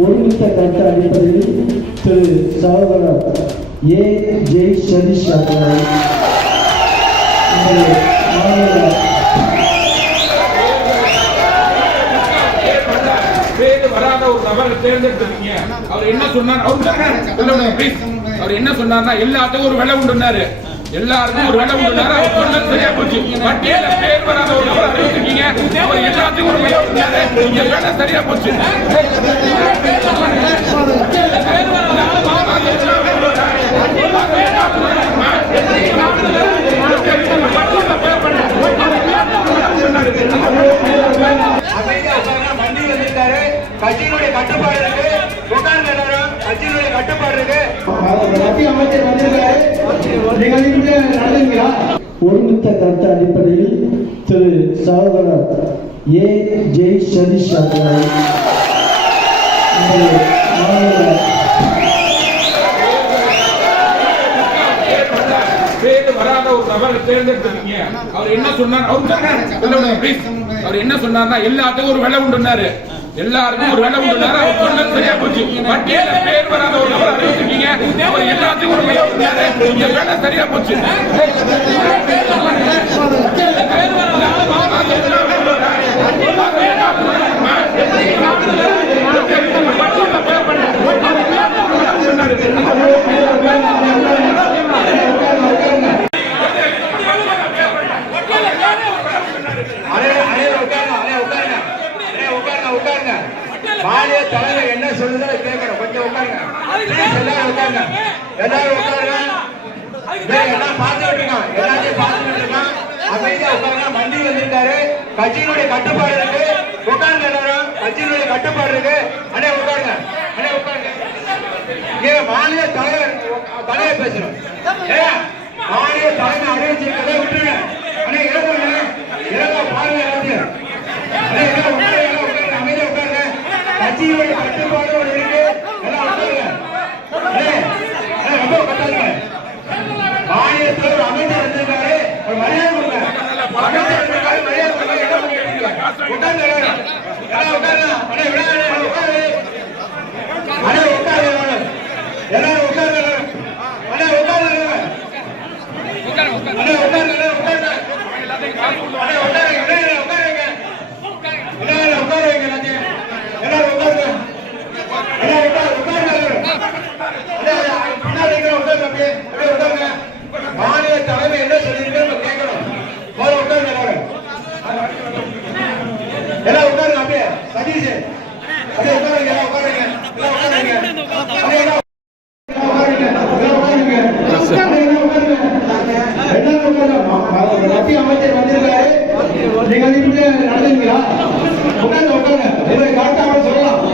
ஒருமித்த கருத்து அடிப்படையில் திரு சகோதரர் ஏ ஜெய் சதீஷ் அவர்களை வராத ஒரு நபரை தேர்ந்தெடுத்துருக்கீங்க. அவர் என்ன சொன்னார்? அவர் என்ன சொன்னார்னா எல்லாத்துக்கும் ஒரு விலை உண்டுனாரு. எல்லாருக்கும் ஒரு விலை உண்டுனாரு. அவர் சொன்னது சரியா போச்சு. பட்டியல பேர் வராத ஒரு நபரை அறிவிச்சிருக்கீங்க. அவர் எல்லாத்துக்கும் ஒரு விலை உண்டாரு. இந்த வேலை சரியா போச்சு. கட்சியினுடைய கட்டுப்பாடு இருக்கு. கட்சியினுடைய கட்டுப்பாடு இருக்கு. ஒருமித்த கருத்து அடிப்படையில் திரு சகோதரர் ஏ ஜெய் சதீஷ் அவர்களை வராத ஒரு நபரை தேர்ந்தெடுத்துருக்கீங்க. அவர் என்ன சொன்னார்? அவர் என்ன சொன்னார்னா எல்லாத்துக்கும் ஒரு விலை உண்டுனாரு. எல்லாருக்கும் ஒரு விலை உண்டுனாரு. அவர் சொன்னது சரியா போச்சு. பட்டியல பேர் வராத ஒரு நபரை அறிவிச்சிருக்கீங்க. அவர் எல்லாத்துக்கும் ஒரு விலை உண்டாரு. இந்த வேலை சரியா போச்சு. மாநில தலைவர் என்ன சொல்லுதோ கேட்கணும். கொஞ்சம் உட்காருங்க. எல்லாரும் உட்காருங்க. எல்லாரும் உட்காருங்க. எல்லாம் பார்த்துட்டு இருக்கான். எல்லாத்தையும் பார்த்துட்டு இருக்கான். அமைதியா உட்காருங்க. மண்டி வந்திருக்காரு. கட்சியினுடைய கட்டுப்பாடு இருக்கு. உட்காருங்க எல்லாரும். கட்சியினுடைய கட்டுப்பாடு இருக்கு. அண்ணே உட்காருங்க. அண்ணே உட்காருங்க. ஏன் மாநில தலைவர் பேசணும்? மாநில தலைவர் அறிவிச்சிருக்கதை விட்டுருங்க. அண்ணே இறங்குங்க. இறங்க பாருங்க எல்லாத்தையும். அண்ணே இறங்க. அமைதியா உட்காருங்க. கட்சியுடைய கட்டுப்பாடு ஒன்று இருக்கு. எல்லாம் உட்காருங்க. ரொம்ப உட்காருங்க. மாநிலத்தில் ஒரு அமைச்சர் வந்திருக்காரு. ஒரு மரியாதை கொடுங்க. அமைச்சர் வந்திருக்காரு. மரியாதை கொடுங்க. உட்காருங்க. எல்லாம் உட்காருங்க. அண்ணே விடாது. உட்காரு. அண்ணே உட்காரு. எல்லாரும் உட்காருங்க. அண்ணே உட்காருங்க. அண்ணே உட்காருங்க. உட்காருங்க. அண்ணே உட்காருங்க. உட்காருங்க. எல்லாரும் உட்காருங்க. எல்லாரும் உட்காருங்க. மாநில தலைமை என்ன சொல்லிருக்கு கேட்கணும். உட்காருங்க. எல்லாம் உட்காருங்க. அப்படியே சதீஷ் அப்படியே உட்காருங்க. எல்லாம் உட்காருங்க. மத்திய அமைச்சர் வந்திருக்காரு.